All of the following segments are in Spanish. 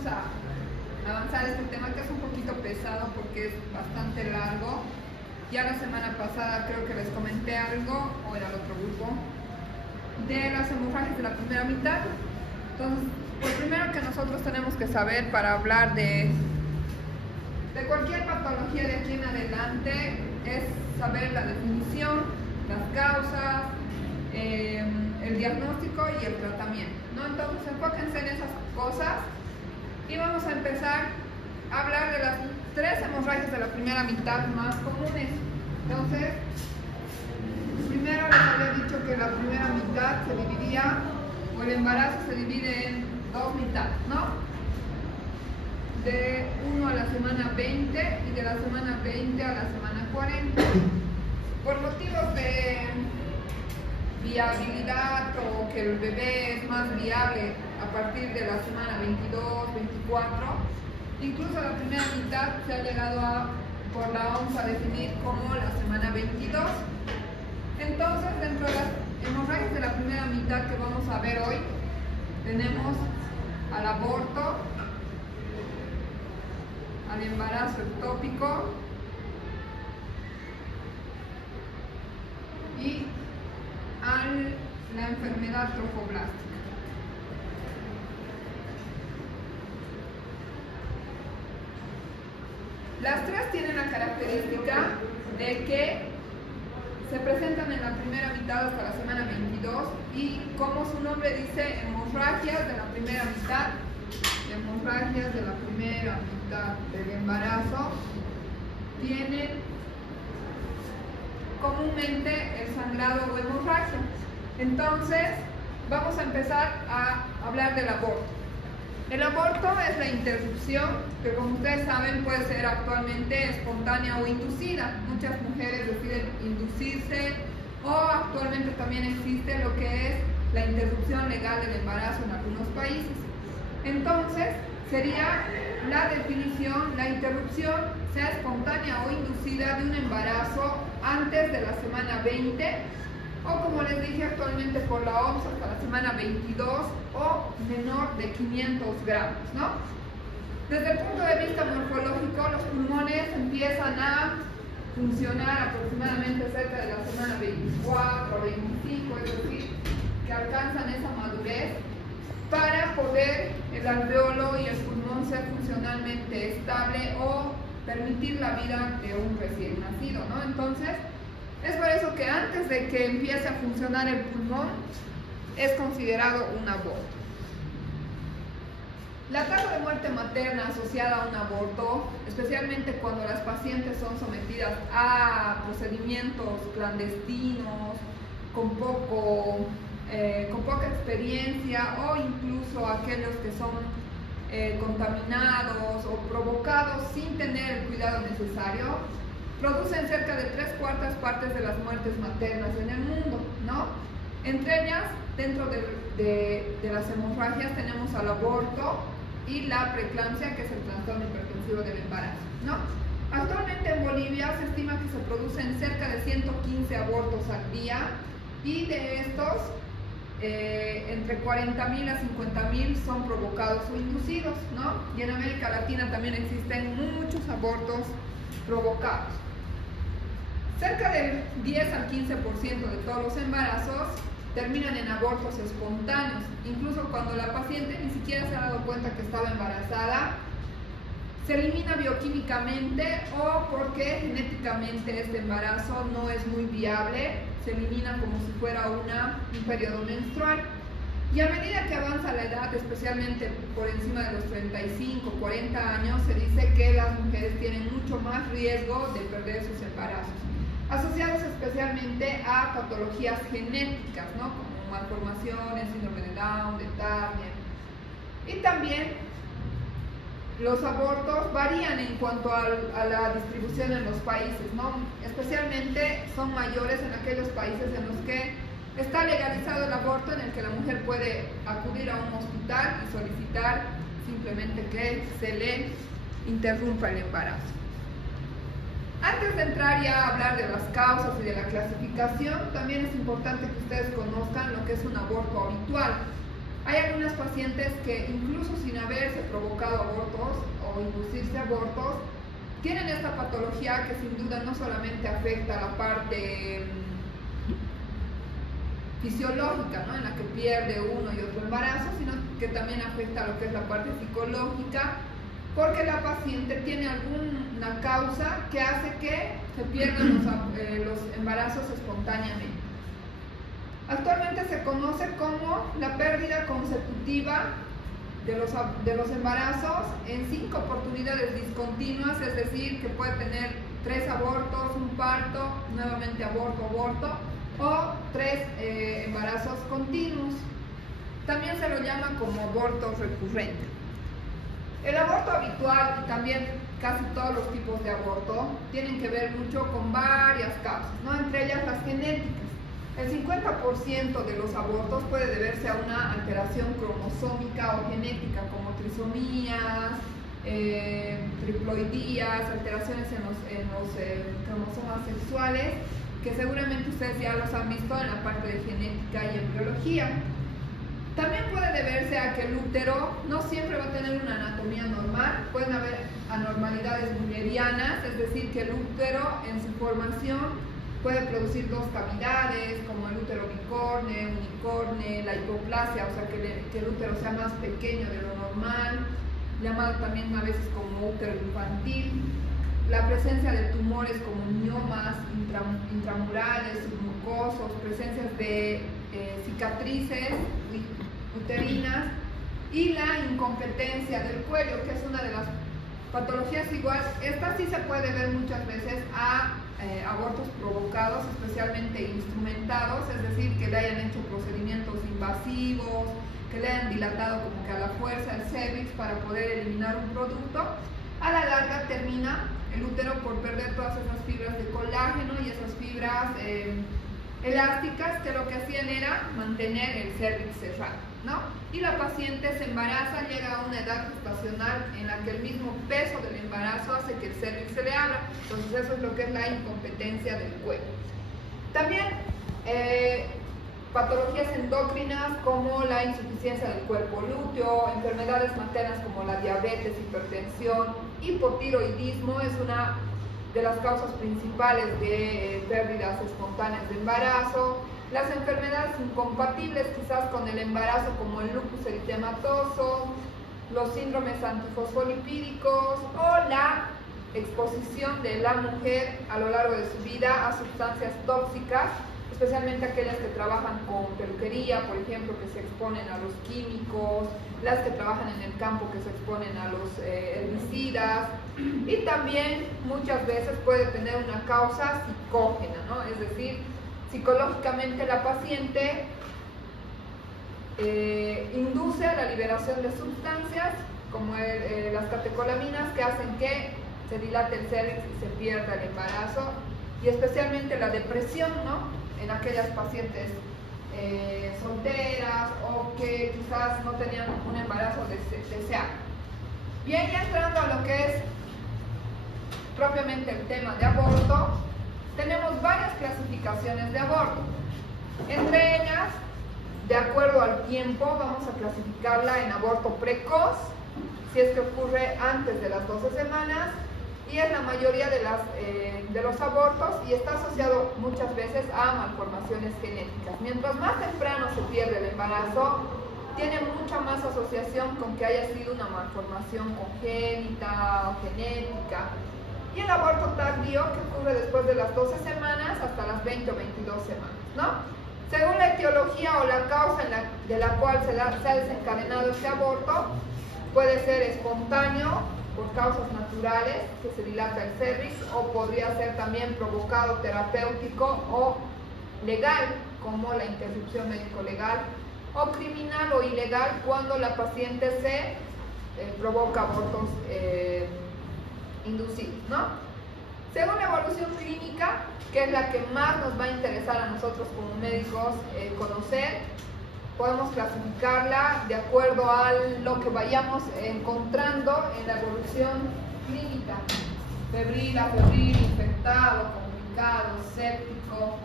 vamos a avanzar este tema, que es un poquito pesado porque es bastante largo. Ya la semana pasada creo que les comenté algo, o era el otro grupo, de las hemorragias de la primera mitad. Entonces, lo primero que nosotros tenemos que saber para hablar de cualquier patología de aquí en adelante es saber la definición, las causas, el diagnóstico y el tratamiento, ¿no? Entonces, enfóquense en esas cosas y vamos a empezar a hablar de las 3 hemorragias de la primera mitad más comunes. Entonces, primero les había dicho que la primera mitad se dividía, o el embarazo se divide en 2 mitades, ¿no? De 1 a la semana 20 y de la semana 20 a la semana 40. Por motivos de viabilidad, o que el bebé es más viable a partir de la semana 22, 24, incluso la primera mitad se ha llegado por la OMS a definir como la semana 22. Entonces, dentro de las hemorragias de la primera mitad que vamos a ver hoy, tenemos al aborto, al embarazo ectópico y a la enfermedad trofoblástica. Las 3 tienen la característica de que se presentan en la primera mitad hasta la semana 22 y, como su nombre dice, hemorragias de la primera mitad. Hemorragias de la primera mitad del embarazo tienen comúnmente el sangrado o hemorragia. Entonces, vamos a empezar a hablar del aborto. El aborto es la interrupción que, como ustedes saben, puede ser actualmente espontánea o inducida. Muchas mujeres deciden inducirse, o actualmente también existe lo que es la interrupción legal del embarazo en algunos países. Entonces, sería la definición: la interrupción, sea espontánea o inducida, de un embarazo antes de la semana 20, o, como les dije, actualmente por la OMS hasta la semana 22, o menor de 500 gramos, ¿no? Desde el punto de vista morfológico, los pulmones empiezan a funcionar aproximadamente cerca de la semana 24 o 25, es decir, que alcanzan esa madurez para poder el alveolo y el pulmón ser funcionalmente estable o permitir la vida de un recién nacido, ¿no? Entonces, es por eso que antes de que empiece a funcionar el pulmón es considerado un aborto. La tasa de muerte materna asociada a un aborto, especialmente cuando las pacientes son sometidas a procedimientos clandestinos, con poca experiencia, o incluso aquellos que son contaminados o provocados sin tener el cuidado necesario, producen cerca de 3/4 partes de las muertes maternas en el mundo, ¿no? Entre ellas, dentro de las hemorragias, tenemos al aborto y la preeclampsia, que es el trastorno hipertensivo del embarazo, ¿no? Actualmente en Bolivia se estima que se producen cerca de 115 abortos al día, y de estos, entre 40.000 a 50.000 son provocados o inducidos, ¿no? Y en América Latina también existen muchos abortos provocados. Cerca del 10 al 15% de todos los embarazos terminan en abortos espontáneos, incluso cuando la paciente ni siquiera se ha dado cuenta que estaba embarazada. Se elimina bioquímicamente, o porque genéticamente este embarazo no es muy viable, se elimina como si fuera un periodo menstrual. Y a medida que avanza la edad, especialmente por encima de los 35, 40 años, se dice que las mujeres tienen mucho más riesgo de perder sus embarazos, asociados especialmente a patologías genéticas, ¿no? Como malformaciones, síndrome de Down, de Turner. Y también los abortos varían en cuanto a la distribución en los países, ¿no? Especialmente son mayores en aquellos países en los que está legalizado el aborto, en el que la mujer puede acudir a un hospital y solicitar simplemente que se le interrumpa el embarazo. Antes de entrar ya a hablar de las causas y de la clasificación, también es importante que ustedes conozcan lo que es un aborto habitual. Hay algunas pacientes que incluso sin haberse provocado abortos o inducirse abortos, tienen esta patología que sin duda no solamente afecta a la parte fisiológica, ¿no?, en la que pierde uno y otro embarazo, sino que también afecta a lo que es la parte psicológica, porque la paciente tiene alguna causa que hace que se pierdan los embarazos espontáneamente. Actualmente se conoce como la pérdida consecutiva de los embarazos en 5 oportunidades discontinuas, es decir, que puede tener 3 abortos, un parto, nuevamente aborto, o 3 embarazos continuos. También se lo llama como aborto recurrente. El aborto habitual y también casi todos los tipos de aborto tienen que ver mucho con varias causas, ¿no?, entre ellas las genéticas. El 50% de los abortos puede deberse a una alteración cromosómica o genética, como trisomías, triploidías, alteraciones en los cromosomas sexuales, que seguramente ustedes ya los han visto en la parte de genética y embriología. También puede deberse a que el útero no siempre va a tener una anatomía normal, pueden haber anormalidades müllerianas, es decir, que el útero en su formación puede producir 2 cavidades, como el útero bicorne, unicorne, la hipoplasia, o sea que el útero sea más pequeño de lo normal, llamado también a veces como útero infantil. La presencia de tumores como miomas intramurales, submucosos, presencias de cicatrices uterinas y la incompetencia del cuello, que es una de las patologías igual. Esta sí se puede ver muchas veces a abortos provocados, especialmente instrumentados, es decir, que le hayan hecho procedimientos invasivos, que le hayan dilatado como que a la fuerza el cervix para poder eliminar un producto. A la larga termina el útero por perder todas esas fibras de colágeno y esas fibras elásticas que lo que hacían era mantener el cervix cerrado, ¿no? Y la paciente se embaraza, llega a una edad gestacional en la que el mismo peso del embarazo hace que el cervix se le abra. Entonces eso es lo que es la incompetencia del cuello. También patologías endocrinas como la insuficiencia del cuerpo lúteo, enfermedades maternas como la diabetes, hipertensión, hipotiroidismo es una de las causas principales de pérdidas espontáneas de embarazo, las enfermedades incompatibles quizás con el embarazo como el lupus eritematoso, los síndromes antifosfolipídicos o la exposición de la mujer a lo largo de su vida a sustancias tóxicas, especialmente aquellas que trabajan con peluquería, por ejemplo, que se exponen a los químicos, las que trabajan en el campo que se exponen a los herbicidas, y también muchas veces puede tener una causa psicógena, ¿no? Es decir, psicológicamente la paciente induce a la liberación de sustancias como las catecolaminas que hacen que se dilate el cervix y se pierda el embarazo, y especialmente la depresión, ¿no?, en aquellas pacientes solteras o que quizás no tenían un embarazo deseado. Bien, ya entrando a lo que es propiamente el tema de aborto, tenemos varias clasificaciones de aborto. Entre ellas, de acuerdo al tiempo, vamos a clasificarla en aborto precoz, si es que ocurre antes de las 12 semanas, y es la mayoría de los abortos y está asociado muchas veces a malformaciones genéticas. Mientras más temprano se pierde el embarazo, tiene mucha más asociación con que haya sido una malformación congénita o genética. Y el aborto tardío, que ocurre después de las 12 semanas hasta las 20 o 22 semanas, ¿no? Según la etiología o la causa de la cual se ha desencadenado este aborto, puede ser espontáneo, por causas naturales, que se dilata el cervix, o podría ser también provocado terapéutico o legal, como la interrupción médico-legal, o criminal o ilegal, cuando la paciente se provoca abortos inducidos, ¿no? Según la evolución clínica, que es la que más nos va a interesar a nosotros como médicos conocer, podemos clasificarla de acuerdo a lo que vayamos encontrando en la evolución clínica: febril, afebril, infectado, complicado, séptico,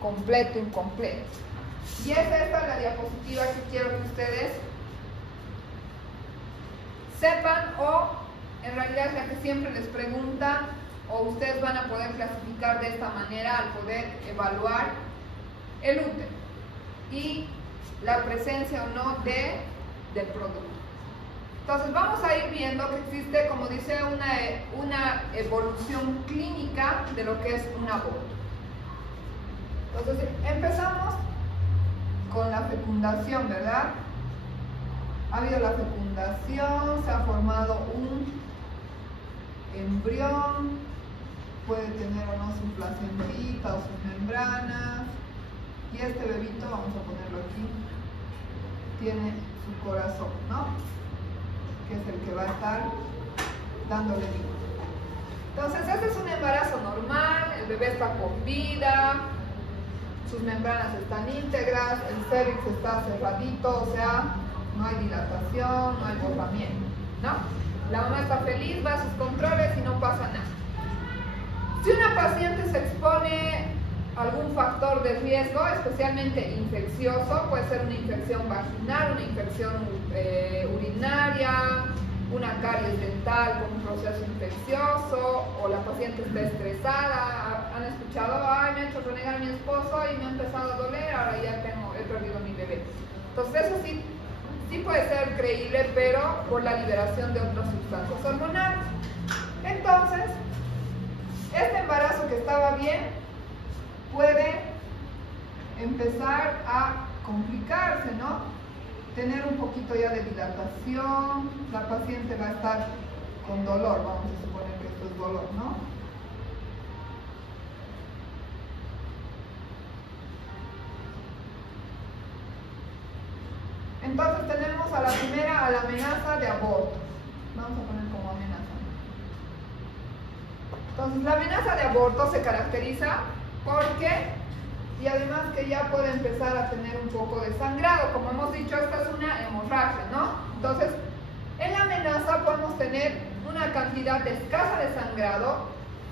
completo, incompleto. Y es esta la diapositiva que quiero que ustedes sepan, o en realidad es la que siempre les preguntan, o ustedes van a poder clasificar de esta manera al poder evaluar el útero y la presencia o no del producto. Entonces vamos a ir viendo que existe, como dice, una evolución clínica de lo que es un aborto. Entonces empezamos con la fecundación, ¿verdad? Ha habido la fecundación, se ha formado un embrión, puede tener o no su placentita o sus membranas, y este bebito, vamos a ponerlo aquí, tiene su corazón, ¿no? Que es el que va a estar dándole vida. Entonces este es un embarazo normal, el bebé está con vida, sus membranas están íntegras, el cérvix está cerradito, o sea, no hay dilatación, no hay borramiento, ¿no? La mamá está feliz, va a sus controles y no pasa nada. Si una paciente se expone a algún factor de riesgo, especialmente infeccioso, puede ser una infección vaginal, una infección urinaria, una caries dental con un proceso infeccioso, o la paciente está estresada, han escuchado, ay, me ha hecho renegar a mi esposo y me ha empezado a doler, ahora ya he perdido a mi bebé. Entonces eso sí puede ser creíble, pero por la liberación de otras sustancias hormonales. Entonces, este embarazo que estaba bien puede empezar a complicarse, ¿no? Tener un poquito ya de dilatación, la paciente va a estar con dolor, vamos a suponer que esto es dolor, ¿no? Entonces tenemos a la primera, a la amenaza de aborto. Vamos a poner como amenaza. Entonces la amenaza de aborto se caracteriza porque, y además que ya puede empezar a tener un poco de sangrado. Como hemos dicho, esta es una hemorragia, ¿no? Entonces, en la amenaza podemos tener una cantidad escasa de sangrado.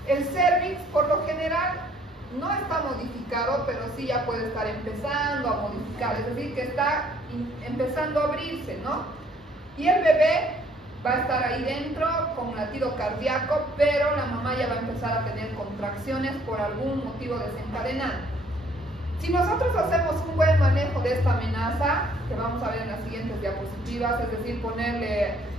El cérvix, por lo general, no está modificado, pero sí ya puede estar empezando a modificar, es decir, que está empezando a abrirse, ¿no? Y el bebé va a estar ahí dentro con latido cardíaco, pero la mamá ya va a empezar a tener contracciones por algún motivo desencadenante. Si nosotros hacemos un buen manejo de esta amenaza, que vamos a ver en las siguientes diapositivas, es decir, ponerle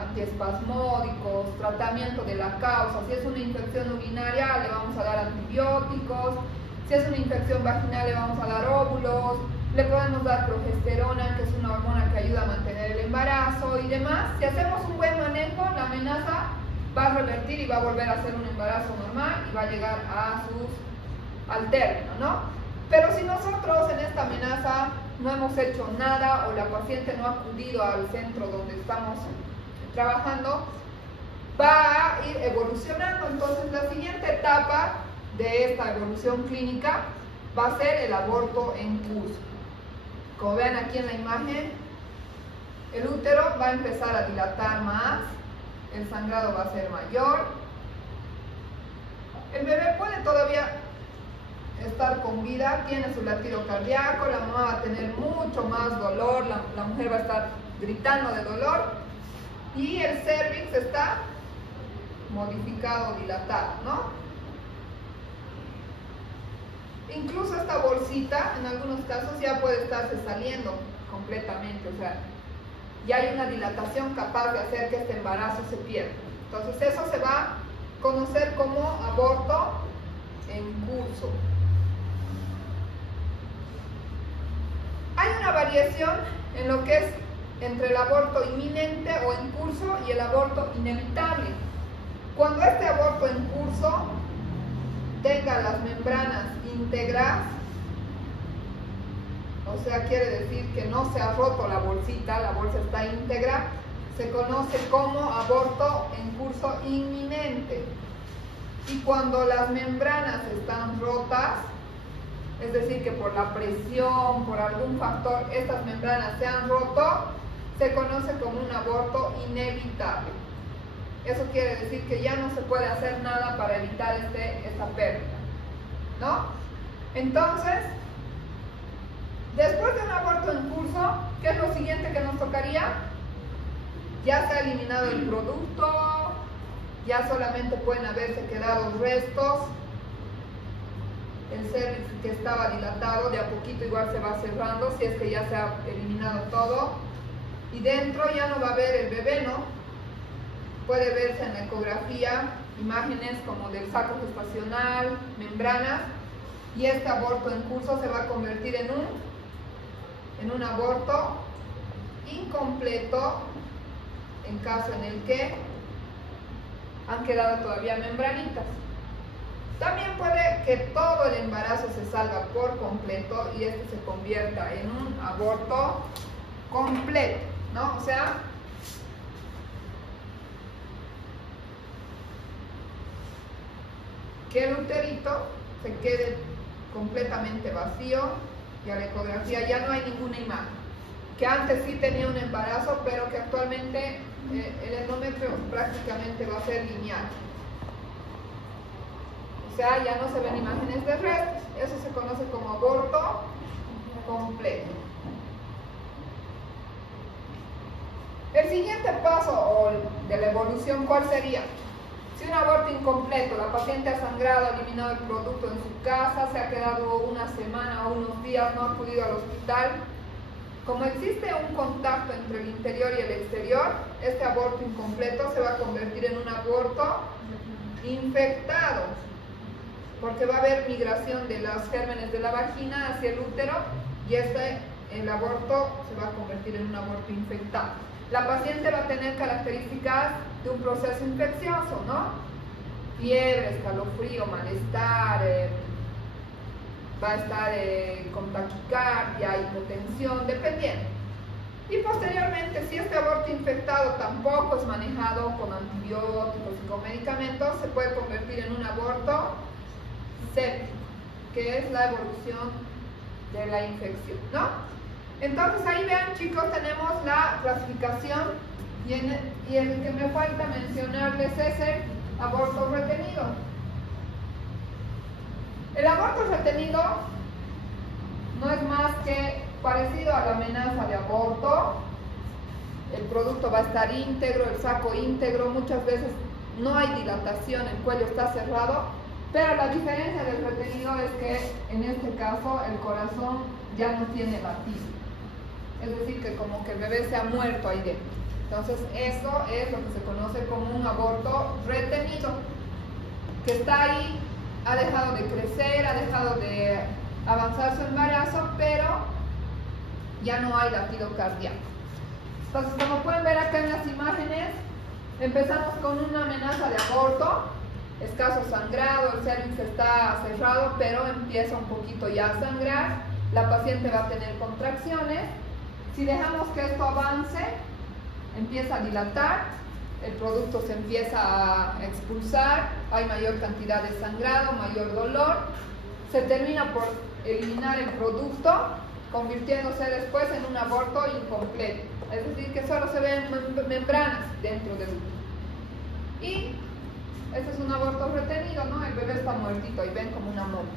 antiespasmódicos, tratamiento de la causa, si es una infección urinaria le vamos a dar antibióticos, si es una infección vaginal le vamos a dar óvulos, le podemos dar progesterona, que es una hormona que ayuda a mantener el embarazo y demás. Si hacemos un buen manejo, la amenaza va a revertir y va a volver a ser un embarazo normal y va a llegar al término, ¿no? Pero si nosotros en esta amenaza no hemos hecho nada o la paciente no ha acudido al centro donde estamos trabajando, va a ir evolucionando. Entonces la siguiente etapa de esta evolución clínica va a ser el aborto en curso. Como ven aquí en la imagen, el útero va a empezar a dilatar más, el sangrado va a ser mayor, el bebé puede todavía estar con vida, tiene su latido cardíaco, la mamá va a tener mucho más dolor, la mujer va a estar gritando de dolor y el cérvix está modificado, dilatado, ¿no? Incluso esta bolsita en algunos casos ya puede estarse saliendo completamente, o sea, ya hay una dilatación capaz de hacer que este embarazo se pierda. Entonces eso se va a conocer como aborto en curso. Hay una variación en lo que es entre el aborto inminente o en curso y el aborto inevitable. Cuando este aborto en curso tenga las membranas íntegras, o sea, quiere decir que no se ha roto la bolsita, la bolsa está íntegra, se conoce como aborto en curso inminente. Y cuando las membranas están rotas, es decir, que por la presión, por algún factor, estas membranas se han roto, se conoce como un aborto inevitable. Eso quiere decir que ya no se puede hacer nada para evitar esta pérdida, ¿no? Entonces, Después de un aborto en curso, ¿qué es lo siguiente que nos tocaría? Ya se ha eliminado el producto, ya solamente pueden haberse quedado restos. El cervix que estaba dilatado, de a poquito igual se va cerrando, si es que ya se ha eliminado todo. Y dentro ya no va a haber el bebé, ¿no? Puede verse en la ecografía imágenes como del saco gestacional, membranas, y este aborto en curso se va a convertir en un aborto incompleto en caso en el que han quedado todavía membranitas. También puede que todo el embarazo se salga por completo y este se convierta en un aborto completo, ¿no? O sea, que el uterito se quede completamente vacío y a la ecografía ya no hay ninguna imagen. Que antes sí tenía un embarazo, pero que actualmente el endometrio prácticamente va a ser lineal. O sea, ya no se ven imágenes de restos. Eso se conoce como aborto completo. El siguiente paso de la evolución, ¿cuál sería? Si un aborto incompleto, la paciente ha sangrado, ha eliminado el producto en su casa, se ha quedado una semana o unos días, no ha acudido al hospital. Como existe un contacto entre el interior y el exterior, este aborto incompleto se va a convertir en un aborto infectado, porque va a haber migración de los gérmenes de la vagina hacia el útero y el aborto se va a convertir en un aborto infectado. La paciente va a tener características de un proceso infeccioso, ¿no? Fiebre, escalofrío, malestar, va a estar con taquicardia, hipotensión, dependiendo. Y posteriormente, si este aborto infectado tampoco es manejado con antibióticos y con medicamentos, se puede convertir en un aborto séptico, que es la evolución de la infección, ¿no? Entonces ahí vean, chicos, tenemos la clasificación y el que me falta mencionarles es el aborto retenido. El aborto retenido no es más que parecido a la amenaza de aborto. El producto va a estar íntegro, el saco íntegro, muchas veces no hay dilatación, el cuello está cerrado, pero la diferencia del retenido es que en este caso el corazón ya no tiene latido. Es decir, que como que el bebé se ha muerto ahí dentro. Entonces eso es lo que se conoce como un aborto retenido, que está ahí, ha dejado de crecer, ha dejado de avanzar su embarazo, pero ya no hay latido cardíaco. Entonces, como pueden ver acá en las imágenes, empezamos con una amenaza de aborto, escaso sangrado, el cervix está cerrado, pero empieza un poquito ya a sangrar, la paciente va a tener contracciones. Si dejamos que esto avance, empieza a dilatar, el producto se empieza a expulsar, hay mayor cantidad de sangrado, mayor dolor, se termina por eliminar el producto, convirtiéndose después en un aborto incompleto, es decir, que solo se ven membranas dentro del útero. Y este es un aborto retenido, ¿no? El bebé está muertito y ven como una momia.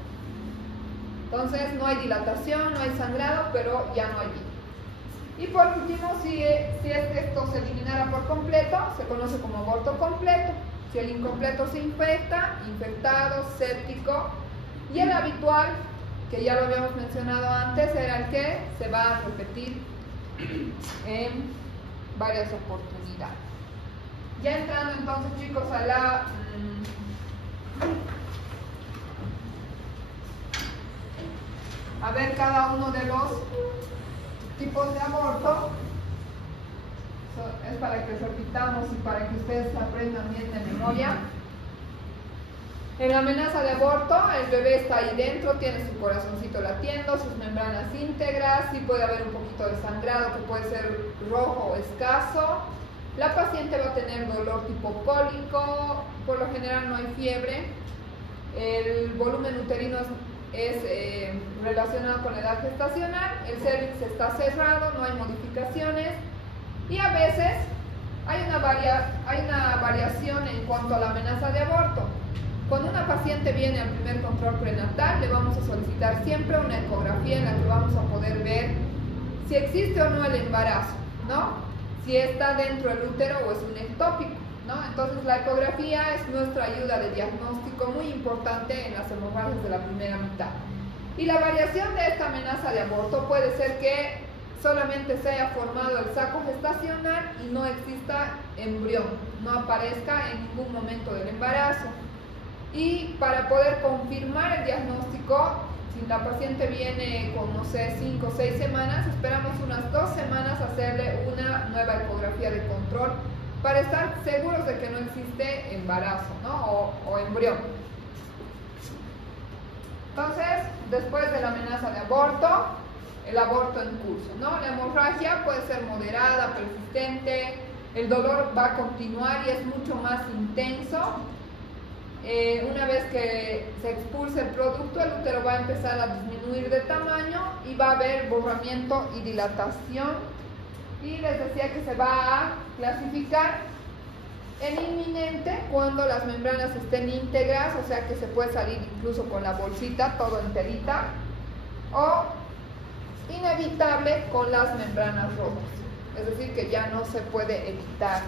Entonces no hay dilatación, no hay sangrado, pero ya no hay vida. Y por último, si es que esto se eliminara por completo, se conoce como aborto completo. Si el incompleto se infecta, infectado, séptico. Y el habitual, que ya lo habíamos mencionado antes, era el que se va a repetir en varias oportunidades. Ya entrando entonces, chicos, a ver cada uno de los tipos de aborto. Es para que repitamos y para que ustedes aprendan bien de memoria. En la amenaza de aborto, el bebé está ahí dentro, tiene su corazoncito latiendo, sus membranas íntegras, sí puede haber un poquito de sangrado que puede ser rojo o escaso. La paciente va a tener dolor tipo cólico, por lo general no hay fiebre. El volumen uterino es relacionado con la edad gestacional, el cervix está cerrado, no hay modificaciones y a veces hay una variación en cuanto a la amenaza de aborto. Cuando una paciente viene al primer control prenatal, le vamos a solicitar siempre una ecografía en la que vamos a poder ver si existe o no el embarazo, ¿no? Si está dentro del útero o es un ectópico, ¿no? Entonces la ecografía es nuestra ayuda de diagnóstico muy importante en las hemorragias de la primera mitad. Y la variación de esta amenaza de aborto puede ser que solamente se haya formado el saco gestacional y no exista embrión, no aparezca en ningún momento del embarazo. Y para poder confirmar el diagnóstico, si la paciente viene con, no sé, 5 o 6 semanas, esperamos unas 2 semanas hacerle una nueva ecografía de control para estar seguros de que no existe embarazo, ¿no? o embrión. Entonces, después de la amenaza de aborto, el aborto en curso, ¿no? La hemorragia puede ser moderada, persistente, el dolor va a continuar y es mucho más intenso. Una vez que se expulse el producto, el útero va a empezar a disminuir de tamaño y va a haber borramiento y dilatación. Y les decía que se va a clasificar en inminente cuando las membranas estén íntegras, o sea que se puede salir incluso con la bolsita todo enterita, o inevitable con las membranas rotas, es decir que ya no se puede evitar.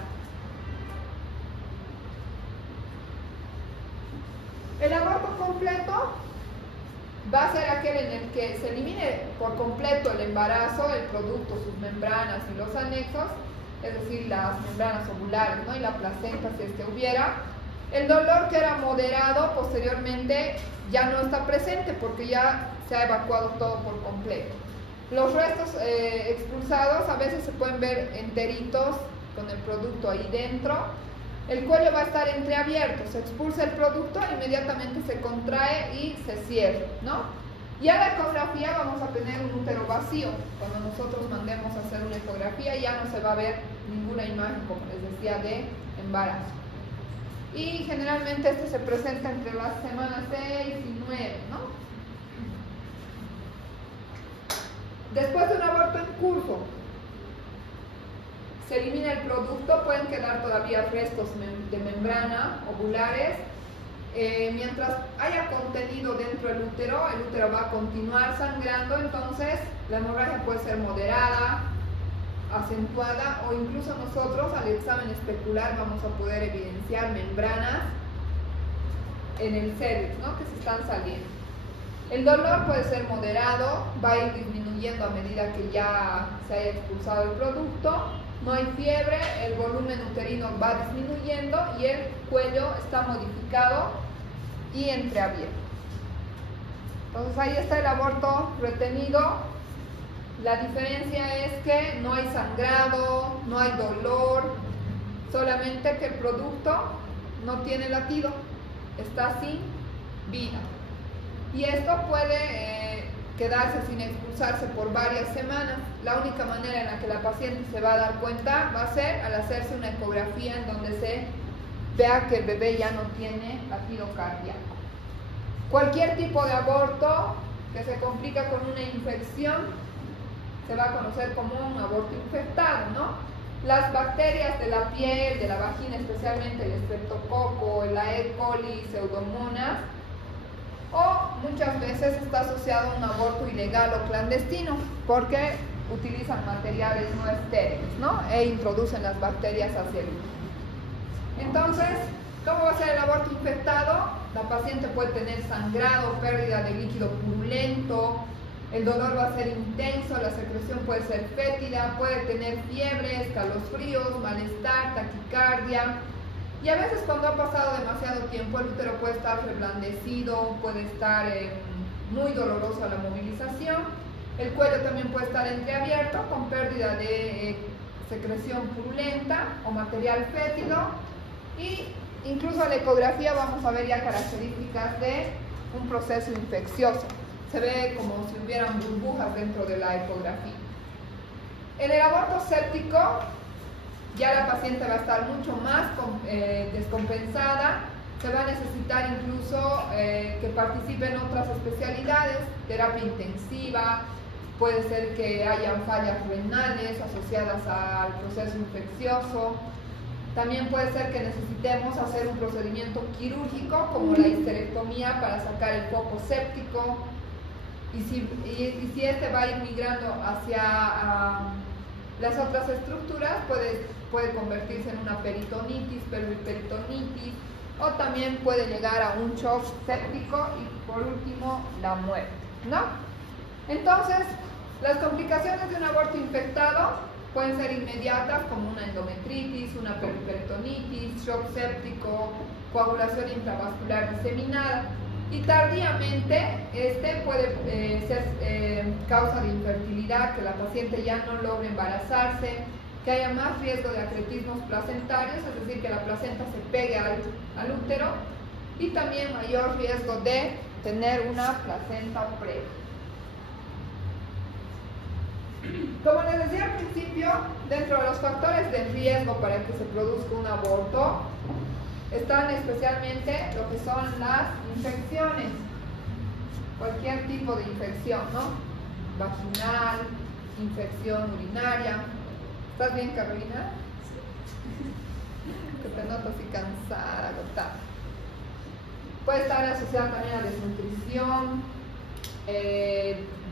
El aborto completo va a ser aquel en el que se elimine por completo el embarazo, el producto, sus membranas y los anexos, es decir, las membranas ovulares, ¿no? Y la placenta si es que hubiera. El dolor que era moderado posteriormente ya no está presente porque ya se ha evacuado todo por completo. Los restos expulsados a veces se pueden ver enteritos con el producto ahí dentro. El cuello va a estar entreabierto, se expulsa el producto, inmediatamente se contrae y se cierra, ¿no? Y a la ecografía vamos a tener un útero vacío. Cuando nosotros mandemos a hacer una ecografía ya no se va a ver ninguna imagen, como les decía, de embarazo. Y generalmente este se presenta entre las semanas 6 y 9, ¿no? Después de un aborto en curso, se elimina el producto, pueden quedar todavía restos de membrana ovulares. Mientras haya contenido dentro del útero, el útero va a continuar sangrando, entonces la hemorragia puede ser moderada, acentuada, o incluso nosotros al examen especular vamos a poder evidenciar membranas en el cervix, ¿no? Que se están saliendo. El dolor puede ser moderado, va a ir disminuyendo a medida que ya se haya expulsado el producto. No hay fiebre, el volumen uterino va disminuyendo y el cuello está modificado y entreabierto. Entonces ahí está el aborto retenido. La diferencia es que no hay sangrado, no hay dolor, solamente que el producto no tiene latido, está sin vida. Y esto puede quedarse sin expulsarse por varias semanas. La única manera en la que la paciente se va a dar cuenta va a ser al hacerse una ecografía en donde se vea que el bebé ya no tiene latido cardíaco. Cualquier tipo de aborto que se complica con una infección se va a conocer como un aborto infectado, ¿no? Las bacterias de la piel, de la vagina, especialmente el estreptococo, la E. coli, pseudomonas, o muchas veces está asociado a un aborto ilegal o clandestino porque utilizan materiales no estériles, ¿no? E introducen las bacterias hacia el útero. Entonces, ¿cómo va a ser el aborto infectado? La paciente puede tener sangrado, pérdida de líquido purulento, el dolor va a ser intenso, la secreción puede ser fétida, puede tener fiebre, escalofríos, malestar, taquicardia. Y a veces cuando ha pasado demasiado tiempo el útero puede estar reblandecido, puede estar muy doloroso la movilización. El cuello también puede estar entreabierto con pérdida de secreción purulenta o material fétido. Y incluso a la ecografía vamos a ver ya características de un proceso infeccioso. Se ve como si hubieran burbujas dentro de la ecografía. En el aborto séptico ya la paciente va a estar mucho más descompensada, se va a necesitar incluso que participe en otras especialidades, terapia intensiva, puede ser que hayan fallas renales asociadas al proceso infeccioso, También puede ser que necesitemos hacer un procedimiento quirúrgico como la histerectomía para sacar el foco séptico, y si este va a ir migrando hacia las otras estructuras, puede convertirse en una peritonitis, periperitonitis, o también puede llegar a un shock séptico y por último la muerte, ¿no? Entonces, las complicaciones de un aborto infectado pueden ser inmediatas, como una endometritis, una periperitonitis, shock séptico, coagulación intravascular diseminada. Y tardíamente puede ser causa de infertilidad, que la paciente ya no logre embarazarse, que haya más riesgo de acretismos placentarios, es decir, que la placenta se pegue al útero, y también mayor riesgo de tener una placenta previa. Como les decía al principio, dentro de los factores de riesgo para que se produzca un aborto están especialmente lo que son las infecciones, cualquier tipo de infección, ¿no? Vaginal, infección urinaria. ¿Estás bien, Carolina? Que te noto así cansada, agotada. Puede estar asociada también a desnutrición,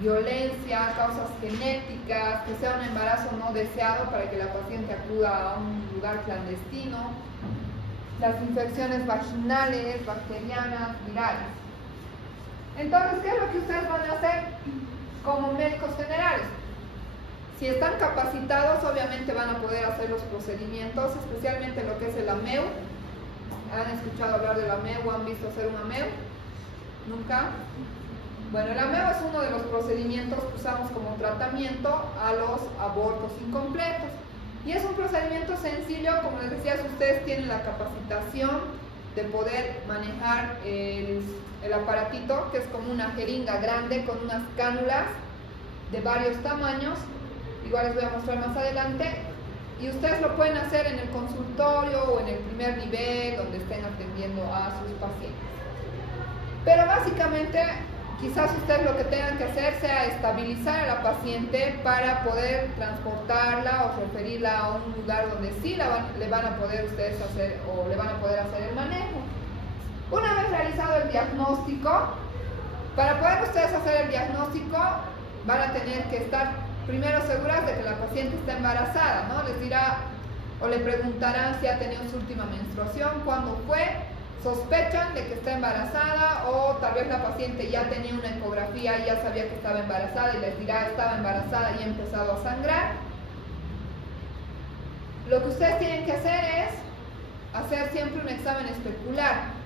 violencia, causas genéticas, que sea un embarazo no deseado para que la paciente acuda a un lugar clandestino, las infecciones vaginales, bacterianas, virales. Entonces, ¿qué es lo que ustedes van a hacer como médicos generales? Si están capacitados, obviamente van a poder hacer los procedimientos, especialmente lo que es el AMEU. ¿Han escuchado hablar del AMEU o han visto hacer un AMEU? ¿Nunca? Bueno, el AMEU es uno de los procedimientos que usamos como tratamiento a los abortos incompletos. Y es un procedimiento sencillo, como les decía, si ustedes tienen la capacitación de poder manejar el aparatito, que es como una jeringa grande con unas cánulas de varios tamaños, igual les voy a mostrar más adelante, y ustedes lo pueden hacer en el consultorio o en el primer nivel donde estén atendiendo a sus pacientes. Pero básicamente, quizás ustedes lo que tengan que hacer sea estabilizar a la paciente para poder transportarla o referirla a un lugar donde sí le van a poder ustedes hacer o le van a poder hacer el manejo. Una vez realizado el diagnóstico, para poder ustedes hacer el diagnóstico van a tener que estar primero seguras de que la paciente está embarazada, ¿no? Les dirá o le preguntarán si ha tenido su última menstruación, cuándo fue. Sospechan de que está embarazada, o tal vez la paciente ya tenía una ecografía y ya sabía que estaba embarazada y les dirá estaba embarazada y ha empezado a sangrar. Lo que ustedes tienen que hacer es hacer siempre un examen especular.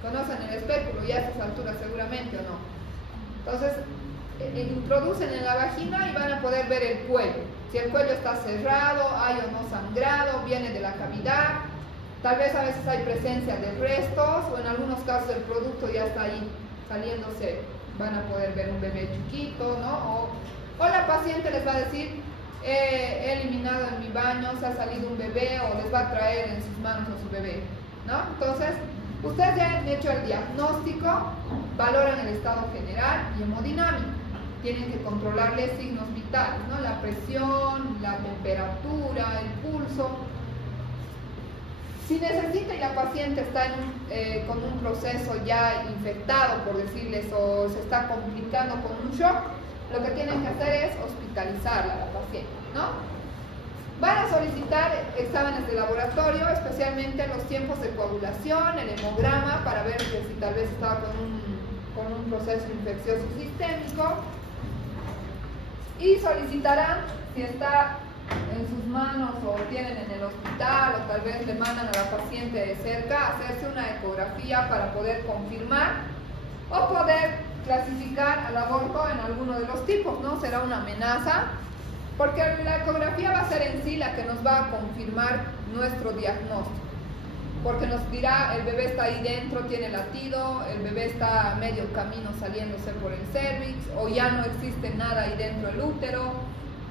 ¿Conocen el espéculo ya a estas alturas seguramente o no? Entonces introducen en la vagina y van a poder ver el cuello. Si el cuello está cerrado, hay o no sangrado, viene de la cavidad. Tal vez a veces hay presencia de restos, o en algunos casos el producto ya está ahí saliéndose. Van a poder ver un bebé chiquito, ¿no? O la paciente les va a decir, he eliminado en mi baño, se ha salido un bebé, o les va a traer en sus manos a su bebé, ¿no? Entonces, ustedes ya han hecho el diagnóstico, valoran el estado general y hemodinámico. Tienen que controlarle signos vitales, ¿no? La presión, la temperatura, el pulso. Si necesita y la paciente está con un proceso ya infectado, por decirles, o se está complicando con un shock, lo que tienen que hacer es hospitalizarla a la paciente, ¿no? Van a solicitar exámenes de laboratorio, especialmente los tiempos de coagulación, el hemograma, para ver si tal vez estaba con un proceso infeccioso sistémico. Y solicitarán, si está en sus manos o tienen en el hospital, o tal vez le mandan a la paciente de cerca, hacerse una ecografía para poder confirmar o poder clasificar al aborto en alguno de los tipos, ¿no? Será una amenaza, porque la ecografía va a ser en sí la que nos va a confirmar nuestro diagnóstico, porque nos dirá el bebé está ahí dentro, tiene latido, el bebé está a medio camino saliéndose por el cervix, o ya no existe nada ahí dentro del útero,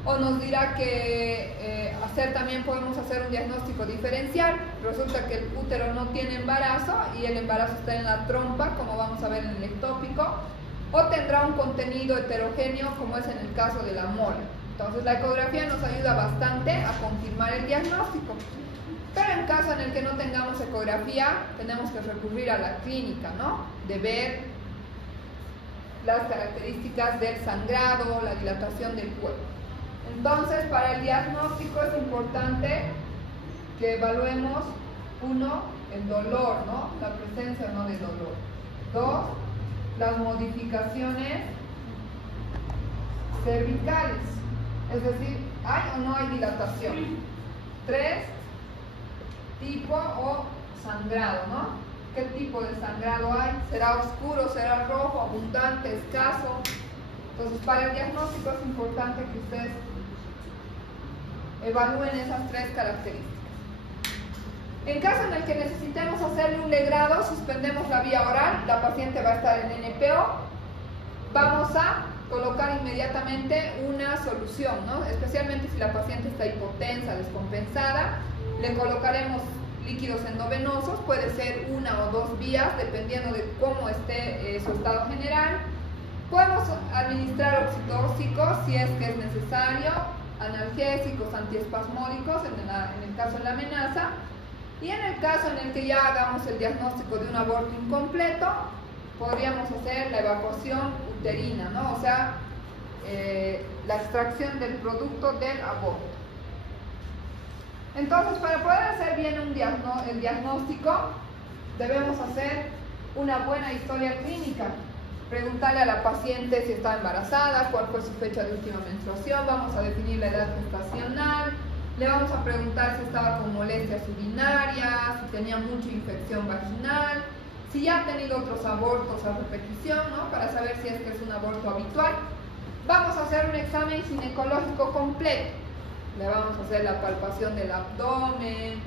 o nos dirá que también podemos hacer un diagnóstico diferencial. Resulta que el útero no tiene embarazo y el embarazo está en la trompa, como vamos a ver en el ectópico, o tendrá un contenido heterogéneo, como es en el caso de la mora. Entonces la ecografía nos ayuda bastante a confirmar el diagnóstico. Pero en caso en el que no tengamos ecografía, tenemos que recurrir a la clínica, ¿no? De ver las características del sangrado, la dilatación del cuerpo. Entonces, para el diagnóstico es importante que evaluemos, uno, el dolor, ¿no? La presencia o no de dolor. Dos, las modificaciones cervicales, es decir, ¿hay o no hay dilatación? Tres, tipo o sangrado, ¿no? ¿Qué tipo de sangrado hay? ¿Será oscuro, será rojo, abundante, escaso? Entonces, para el diagnóstico es importante que ustedes evalúen esas tres características. En caso en el que necesitemos hacerle un legrado, suspendemos la vía oral, la paciente va a estar en NPO, vamos a colocar inmediatamente una solución, ¿no? Especialmente si la paciente está hipotensa, descompensada, le colocaremos líquidos endovenosos, puede ser una o dos vías, dependiendo de cómo esté su estado general. Podemos administrar oxitóxicos si es que es necesario, analgésicos, antiespasmódicos en el caso de la amenaza, y en el caso en el que ya hagamos el diagnóstico de un aborto incompleto, podríamos hacer la evacuación uterina, ¿no? O sea, la extracción del producto del aborto. Entonces, para poder hacer bien el diagnóstico, debemos hacer una buena historia clínica. Preguntarle a la paciente si estaba embarazada, cuál fue su fecha de última menstruación, vamos a definir la edad gestacional, le vamos a preguntar si estaba con molestias urinarias, si tenía mucha infección vaginal, si ya ha tenido otros abortos a repetición, ¿no? Para saber si es que es un aborto habitual. Vamos a hacer un examen ginecológico completo. Le vamos a hacer la palpación del abdomen,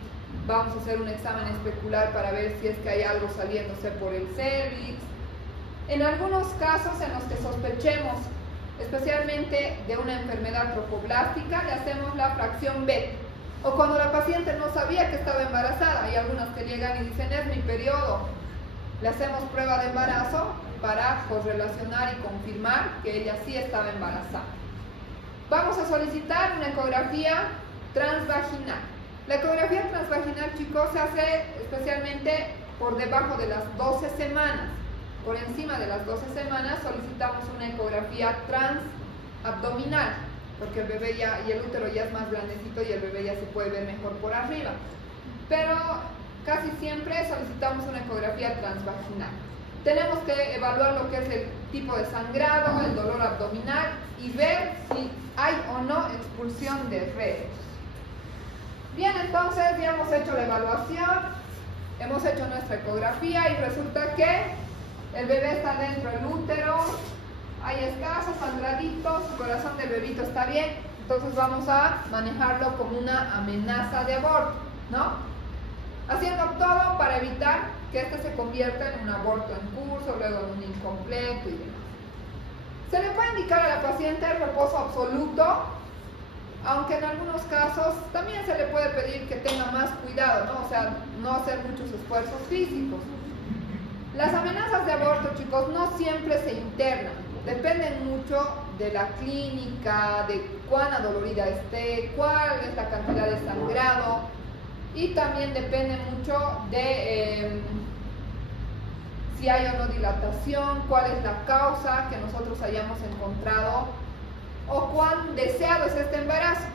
vamos a hacer un examen especular para ver si es que hay algo saliéndose por el cervix. En algunos casos en los que sospechemos especialmente de una enfermedad trofoblástica, le hacemos la fracción beta. O cuando la paciente no sabía que estaba embarazada, hay algunas que llegan y dicen es mi periodo, le hacemos prueba de embarazo para correlacionar y confirmar que ella sí estaba embarazada. Vamos a solicitar una ecografía transvaginal. La ecografía transvaginal, chicos, se hace especialmente por debajo de las 12 semanas. Por encima de las 12 semanas solicitamos una ecografía transabdominal, porque el bebé y el útero ya es más grandecito y el bebé ya se puede ver mejor por arriba. Pero casi siempre solicitamos una ecografía transvaginal. Tenemos que evaluar lo que es el tipo de sangrado, el dolor abdominal y ver si hay o no expulsión de redes. Bien, entonces ya hemos hecho la evaluación, hemos hecho nuestra ecografía y resulta que el bebé está dentro del útero, hay escasos sangraditos, el corazón del bebito está bien, entonces vamos a manejarlo como una amenaza de aborto, ¿no? Haciendo todo para evitar que este se convierta en un aborto en curso, luego en un incompleto y demás. Se le puede indicar a la paciente el reposo absoluto, aunque en algunos casos también se le puede pedir que tenga más cuidado, ¿no? O sea, no hacer muchos esfuerzos físicos. Las amenazas de aborto, chicos, no siempre se internan, dependen mucho de la clínica, de cuán adolorida esté, cuál es la cantidad de sangrado, y también depende mucho de si hay o no dilatación, cuál es la causa que nosotros hayamos encontrado o cuán deseado es este embarazo.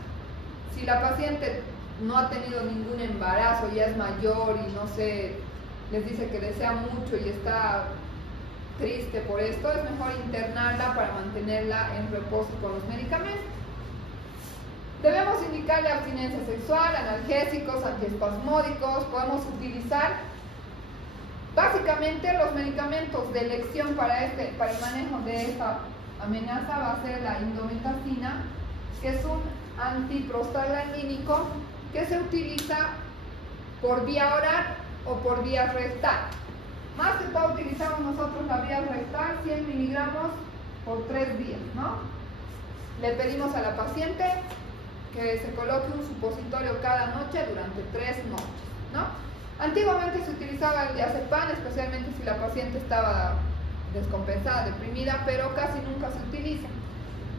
Si la paciente no ha tenido ningún embarazo, ya es mayor y no sé, les dice que desea mucho y está triste por esto, es mejor internarla para mantenerla en reposo con los medicamentos. Debemos indicarle abstinencia sexual, analgésicos, antiespasmódicos. Podemos utilizar básicamente los medicamentos de elección para el manejo de esta amenaza va a ser la indometacina, que es un antiprostaglandínico que se utiliza por vía oral o por vía rectal. Más que todo utilizamos nosotros la vía rectal, 100 miligramos por 3 días, ¿no? Le pedimos a la paciente que se coloque un supositorio cada noche durante 3 noches, ¿no? Antiguamente se utilizaba el diazepam, especialmente si la paciente estaba descompensada, deprimida, pero casi nunca se utiliza.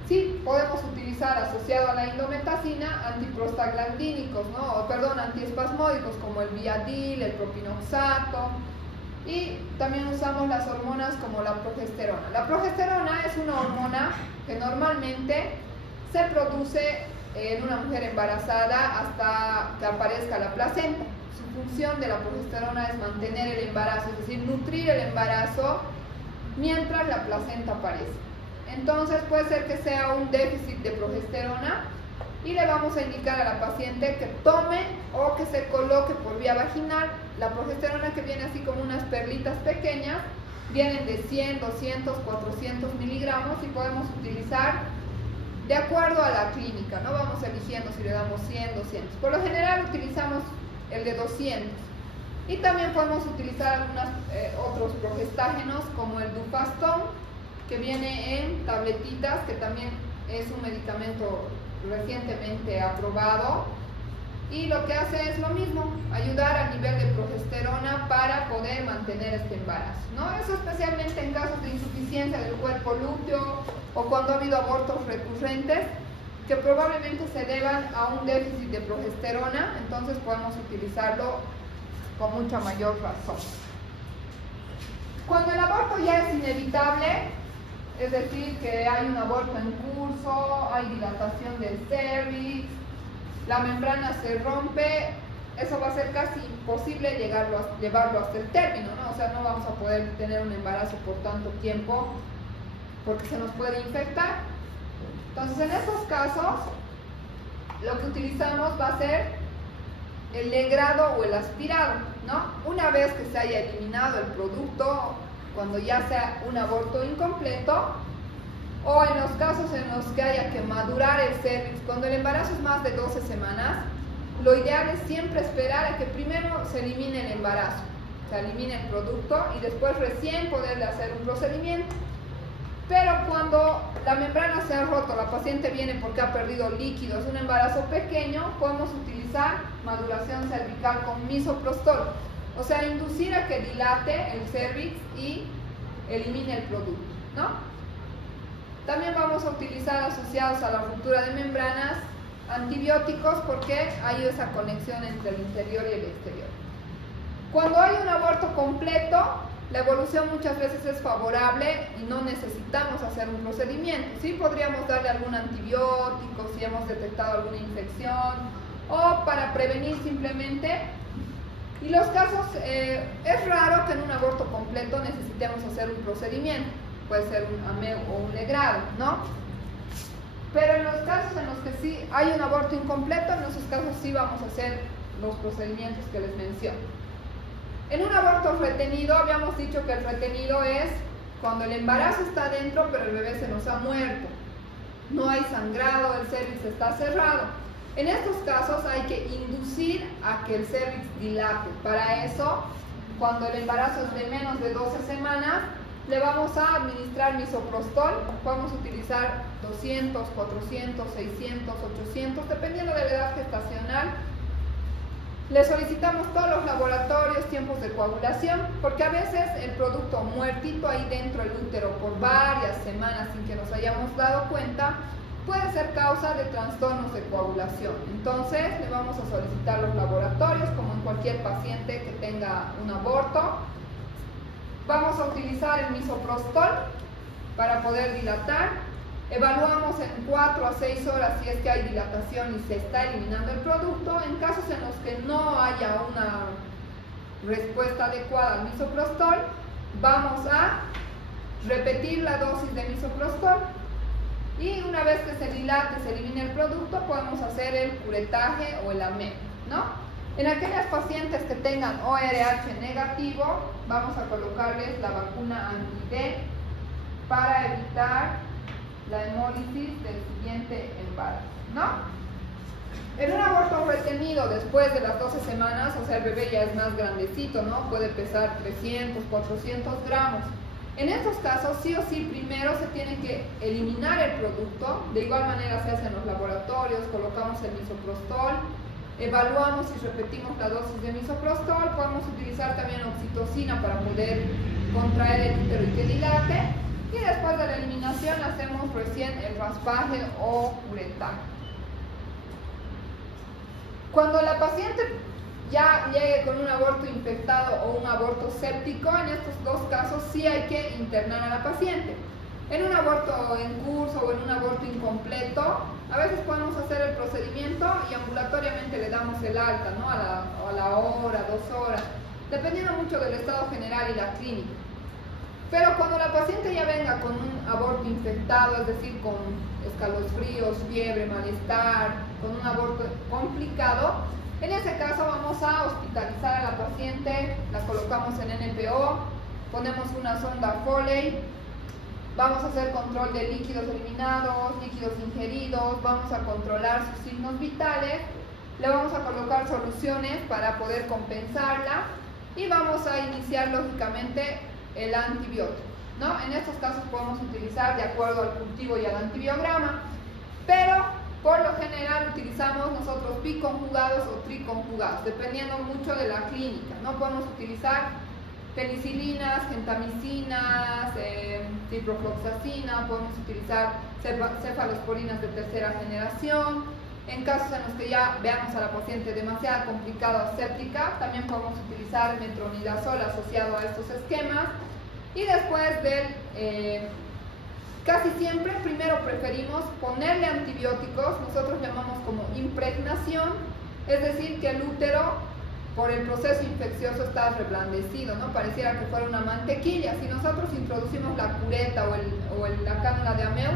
sí podemos utilizar asociado a la indometacina antiprostaglandínicos, ¿no? Antiespasmódicos como el Viadil, el propinoxato, y también usamos las hormonas como la progesterona. La progesterona es una hormona que normalmente se produce en una mujer embarazada hasta que aparezca la placenta. Su función de la progesterona es mantener el embarazo, es decir, nutrir el embarazo mientras la placenta aparece. Entonces puede ser que sea un déficit de progesterona y le vamos a indicar a la paciente que tome o que se coloque por vía vaginal la progesterona, que viene así como unas perlitas pequeñas, vienen de 100, 200, 400 miligramos y podemos utilizar de acuerdo a la clínica, ¿no? Vamos eligiendo si le damos 100, 200. Por lo general utilizamos el de 200. Y también podemos utilizar otros progestágenos como el Dupastón, que viene en tabletitas, que también es un medicamento recientemente aprobado, y lo que hace es lo mismo, ayudar al nivel de progesterona para poder mantener este embarazo, ¿no? Eso especialmente en casos de insuficiencia del cuerpo lúteo o cuando ha habido abortos recurrentes que probablemente se deban a un déficit de progesterona, entonces podemos utilizarlo con mucha mayor razón. Cuando el aborto ya es inevitable, es decir, que hay un aborto en curso, hay dilatación del cervix, la membrana se rompe, eso va a ser casi imposible llevarlo hasta el término, ¿no? O sea, no vamos a poder tener un embarazo por tanto tiempo porque se nos puede infectar. Entonces, en estos casos, lo que utilizamos va a ser el legrado o el aspirado, ¿no? Una vez que se haya eliminado el producto, cuando ya sea un aborto incompleto, o en los casos en los que haya que madurar el cervix, cuando el embarazo es más de 12 semanas, lo ideal es siempre esperar a que primero se elimine el embarazo, se elimine el producto y después recién poderle hacer un procedimiento. Pero cuando la membrana se ha roto, la paciente viene porque ha perdido líquidos, un embarazo pequeño, podemos utilizar maduración cervical con misoprostol, o sea, inducir a que dilate el cervix y elimine el producto, ¿no? También vamos a utilizar, asociados a la ruptura de membranas, antibióticos, porque hay esa conexión entre el interior y el exterior. Cuando hay un aborto completo, la evolución muchas veces es favorable y no necesitamos hacer un procedimiento. Sí podríamos darle algún antibiótico si hemos detectado alguna infección o para prevenir simplemente. Y los casos, es raro que en un aborto completo necesitemos hacer un procedimiento. Puede ser un AMEO o un legrado, ¿no? Pero en los casos en los que sí hay un aborto incompleto, en esos casos sí vamos a hacer los procedimientos que les menciono. En un aborto retenido, habíamos dicho que el retenido es cuando el embarazo está dentro, pero el bebé se nos ha muerto. No hay sangrado, el cervix está cerrado. En estos casos hay que inducir a que el cervix dilate. Para eso, cuando el embarazo es de menos de 12 semanas, le vamos a administrar misoprostol. Podemos utilizar 200, 400, 600, 800, dependiendo de la edad gestacional. Le solicitamos todos los laboratorios, tiempos de coagulación, porque a veces el producto muertito ahí dentro del útero por varias semanas sin que nos hayamos dado cuenta, puede ser causa de trastornos de coagulación. Entonces le vamos a solicitar los laboratorios, como en cualquier paciente que tenga un aborto. Vamos a utilizar el misoprostol para poder dilatar. Evaluamos en 4 a 6 horas si es que hay dilatación y se está eliminando el producto. En casos en los que no haya una respuesta adecuada al misoprostol, vamos a repetir la dosis de misoprostol. Y una vez que se dilate, se elimine el producto, podemos hacer el curetaje o el AMEO, ¿no? En aquellas pacientes que tengan ORH negativo, vamos a colocarles la vacuna anti-D para evitar la hemólisis del siguiente embarazo, ¿no? En un aborto retenido después de las 12 semanas, o sea, el bebé ya es más grandecito, ¿no? Puede pesar 300, 400 gramos. En estos casos, sí o sí, primero se tiene que eliminar el producto. De igual manera se hace en los laboratorios, colocamos el misoprostol, evaluamos y repetimos la dosis de misoprostol. Podemos utilizar también oxitocina para poder contraer el útero y que dilate. Y después de la eliminación hacemos recién el raspaje o curetaje. Cuando la paciente ya llegue con un aborto infectado o un aborto séptico, en estos dos casos sí hay que internar a la paciente. En un aborto en curso o en un aborto incompleto, a veces podemos hacer el procedimiento y ambulatoriamente le damos el alta, ¿no? a la hora, 2 horas, dependiendo mucho del estado general y la clínica. Pero cuando la paciente ya venga con un aborto infectado, es decir, con escalofríos, fiebre, malestar, con un aborto complicado, en ese caso vamos a hospitalizar a la paciente, la colocamos en NPO, ponemos una sonda Foley, vamos a hacer control de líquidos eliminados, líquidos ingeridos, vamos a controlar sus signos vitales, le vamos a colocar soluciones para poder compensarla y vamos a iniciar lógicamente el antibiótico, ¿no? En estos casos podemos utilizar de acuerdo al cultivo y al antibiograma, pero por lo general utilizamos nosotros biconjugados o triconjugados, dependiendo mucho de la clínica, ¿no? Podemos utilizar penicilinas, gentamicinas, ciprofloxacina, podemos utilizar cefalosporinas de tercera generación. En casos en los que ya veamos a la paciente demasiado complicada o séptica, también podemos utilizar metronidazol asociado a estos esquemas. Y después casi siempre, primero preferimos ponerle antibióticos, nosotros llamamos como impregnación, es decir, que el útero, por el proceso infeccioso, está reblandecido, ¿no? Pareciera que fuera una mantequilla. Si nosotros introducimos la cureta o la cánula de Ameo,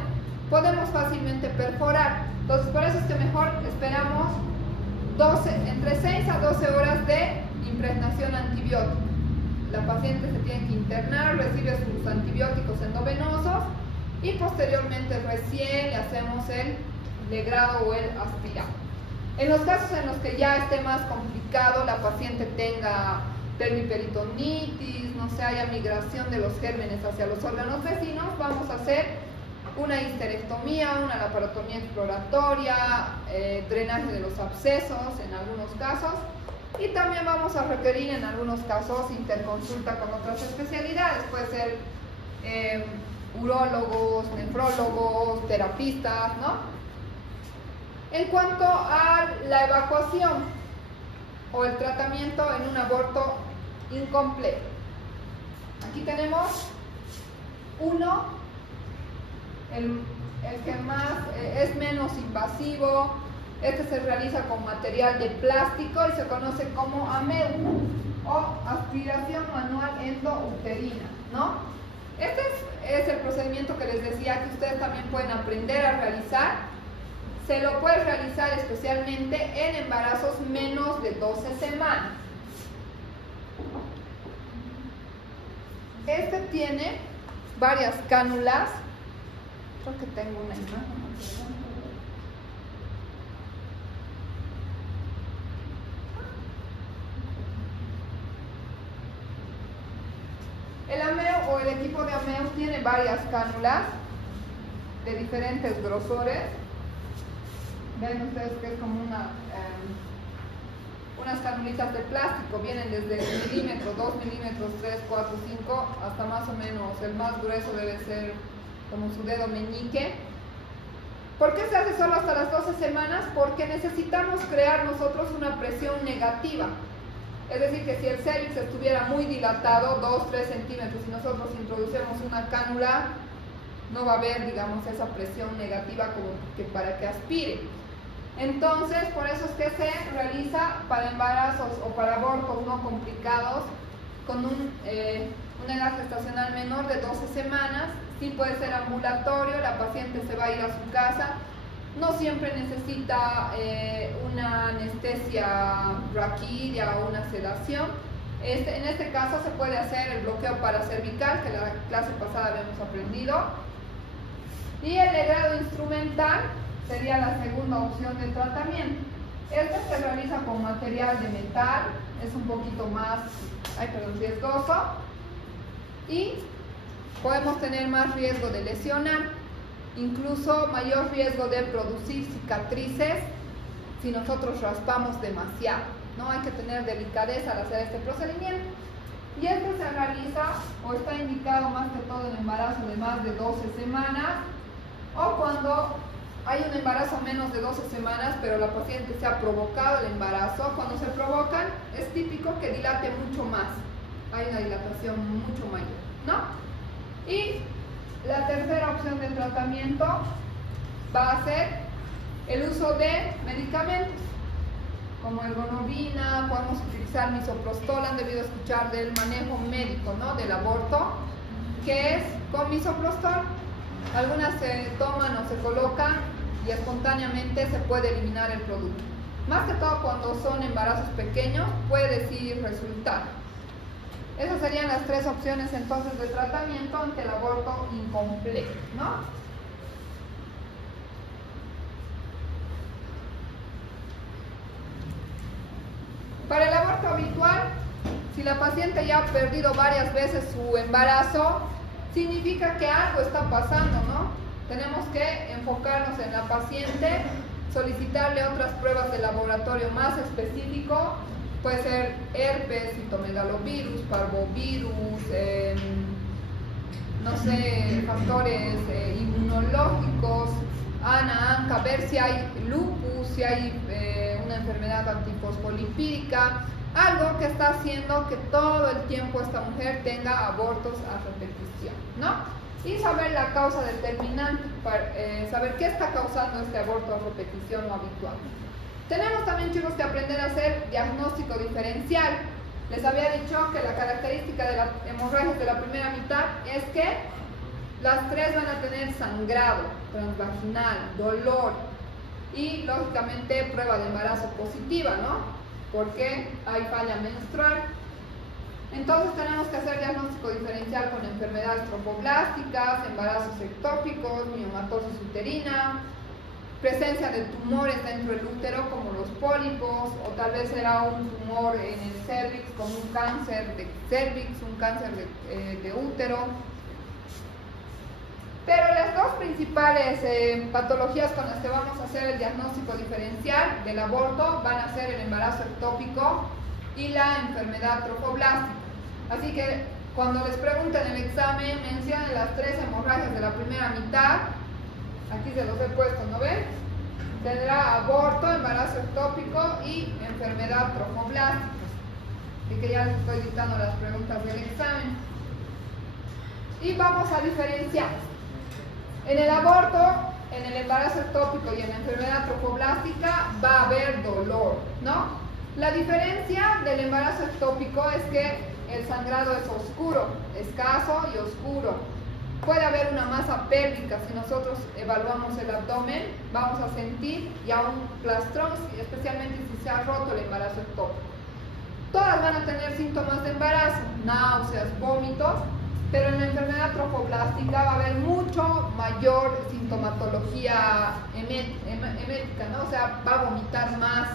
podemos fácilmente perforar. Entonces, por eso es que mejor esperamos entre 6 a 12 horas de impregnación antibiótica. La paciente se tiene que internar, recibe sus antibióticos endovenosos y posteriormente recién le hacemos el legrado o el aspirado. En los casos en los que ya esté más complicado, la paciente tenga termiperitonitis, no se haya migración de los gérmenes hacia los órganos vecinos, vamos a hacer una histerectomía, una laparotomía exploratoria, drenaje de los abscesos en algunos casos, y también vamos a requerir en algunos casos interconsulta con otras especialidades, puede ser urólogos, nefrólogos, terapistas, ¿no? En cuanto a la evacuación o el tratamiento en un aborto incompleto, aquí tenemos uno, el que más es menos invasivo. Este se realiza con material de plástico y se conoce como AMEU o aspiración manual endouterina, ¿no? Este es el procedimiento que les decía que ustedes también pueden aprender a realizar. Se lo puede realizar especialmente en embarazos menos de 12 semanas. Este tiene varias cánulas. Creo que tengo una imagen. El Ameo o el equipo de Ameo tiene varias cánulas de diferentes grosores. Ven ustedes que es como unas canulitas de plástico, vienen desde el milímetro, 2 milímetros, 3, 4, 5, hasta más o menos el más grueso debe ser como su dedo meñique. ¿Por qué se hace solo hasta las 12 semanas? Porque necesitamos crear nosotros una presión negativa. Es decir, que si el cérvix estuviera muy dilatado, 2-3 centímetros, y nosotros introducimos una cánula, no va a haber, digamos, esa presión negativa como que para que aspire. Entonces, por eso es que se realiza para embarazos o para abortos no complicados con una edad gestacional menor de 12 semanas. Sí puede ser ambulatorio, la paciente se va a ir a su casa. No siempre necesita una anestesia raquídea o una sedación. En este caso se puede hacer el bloqueo paracervical, que la clase pasada habíamos aprendido. Y el legrado instrumental sería la segunda opción de tratamiento. Este se realiza con material de metal, es un poquito más riesgoso y podemos tener más riesgo de lesionar, incluso mayor riesgo de producir cicatrices si nosotros raspamos demasiado, ¿no? Hay que tener delicadeza al hacer este procedimiento. Y este se realiza o está indicado más que todo en embarazo de más de 12 semanas o cuando hay un embarazo menos de 12 semanas, pero la paciente se ha provocado el embarazo. Cuando se provocan, es típico que dilate mucho más. Hay una dilatación mucho mayor, ¿no? Y la tercera opción de tratamiento va a ser el uso de medicamentos, como ergonovina. Podemos utilizar misoprostol. Han debido escuchar del manejo médico, ¿no?, del aborto, que es con misoprostol. Algunas se toman o se colocan y espontáneamente se puede eliminar el producto. Más que todo cuando son embarazos pequeños puede sí resultar. Esas serían las tres opciones entonces de tratamiento ante el aborto incompleto, ¿no? Para el aborto habitual, si la paciente ya ha perdido varias veces su embarazo, significa que algo está pasando, ¿no? Tenemos que enfocarnos en la paciente, solicitarle otras pruebas de laboratorio más específico. Puede ser herpes, citomegalovirus, parvovirus, no sé, factores inmunológicos, ANA, ver si hay lupus, si hay una enfermedad antifosfolipídica, algo que está haciendo que todo el tiempo esta mujer tenga abortos a repetición, ¿no? Y saber la causa determinante, saber qué está causando este aborto a repetición o habitual. Tenemos también, chicos, que aprender a hacer diagnóstico diferencial. Les había dicho que la característica de las hemorragias de la primera mitad es que las tres van a tener sangrado transvaginal, dolor y, lógicamente, prueba de embarazo positiva, ¿no? Porque hay falla menstrual. Entonces tenemos que hacer diagnóstico diferencial con enfermedades tromboblásticas, embarazos ectópicos, miomatosis uterina, presencia de tumores dentro del útero como los pólipos, o tal vez será un tumor en el cervix como un cáncer de cervix, un cáncer de útero. Pero las dos principales patologías con las que vamos a hacer el diagnóstico diferencial del aborto van a ser el embarazo ectópico y la enfermedad trofoblástica. Así que cuando les pregunten en el examen, mencionen las tres hemorragias de la primera mitad. Aquí se los he puesto, ¿no ven? Tendrá aborto, embarazo ectópico y enfermedad trofoblástica. Así que ya les estoy dictando las preguntas del examen. Y vamos a diferenciar. En el aborto, en el embarazo ectópico y en la enfermedad trofoblástica va a haber dolor, ¿no? La diferencia del embarazo ectópico es que el sangrado es oscuro, escaso y oscuro. Puede haber una masa pélvica. Si nosotros evaluamos el abdomen, vamos a sentir ya un plastrón, especialmente si se ha roto el embarazo ectópico. Todas van a tener síntomas de embarazo, náuseas, vómitos, pero en la enfermedad trofoblástica va a haber mucho mayor sintomatología emética, ¿no? O sea, va a vomitar más,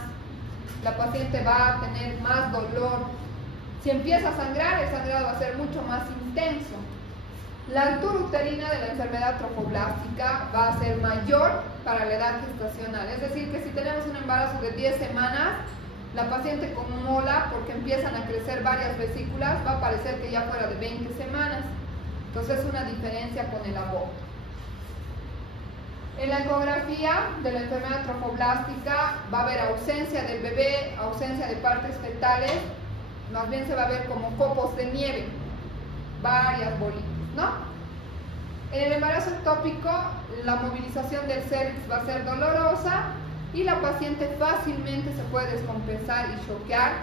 la paciente va a tener más dolor. Si empieza a sangrar, el sangrado va a ser mucho más intenso. La altura uterina de la enfermedad trofoblástica va a ser mayor para la edad gestacional. Es decir, que si tenemos un embarazo de 10 semanas, la paciente con mola, porque empiezan a crecer varias vesículas, va a parecer que ya fuera de 20 semanas. Entonces es una diferencia con el aborto. En la ecografía de la enfermedad trofoblástica va a haber ausencia del bebé, ausencia de partes fetales, más bien se va a ver como copos de nieve, varias bolitas, ¿no? En el embarazo ectópico, la movilización del cervix va a ser dolorosa y la paciente fácilmente se puede descompensar y choquear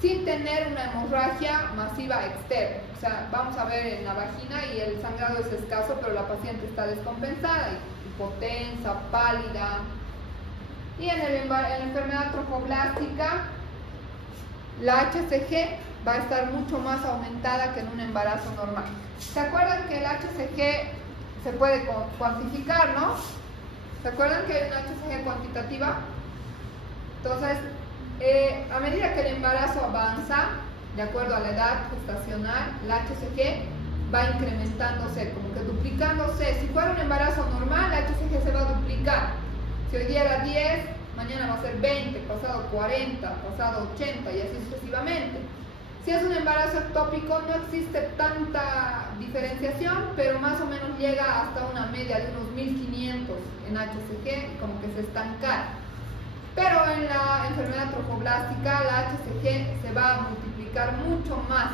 sin tener una hemorragia masiva externa. O sea, vamos a ver en la vagina y el sangrado es escaso, pero la paciente está descompensada, hipotensa, pálida. Y en la enfermedad trofoblástica, la HCG va a estar mucho más aumentada que en un embarazo normal. ¿Se acuerdan que el HCG se puede cuantificar, no? ¿Se acuerdan que hay una HCG cuantitativa? Entonces, a medida que el embarazo avanza, de acuerdo a la edad gestacional, la HCG va incrementándose, como que duplicándose. Si fuera un embarazo normal, la HCG se va a duplicar. Si hoy día era 10, mañana va a ser 20, pasado 40, pasado 80 y así sucesivamente. Si es un embarazo ectópico no existe tanta diferenciación, pero más o menos llega hasta una media de unos 1500 en HCG, como que se estanca. Pero en la enfermedad trofoblástica la HCG se va a multiplicar mucho más.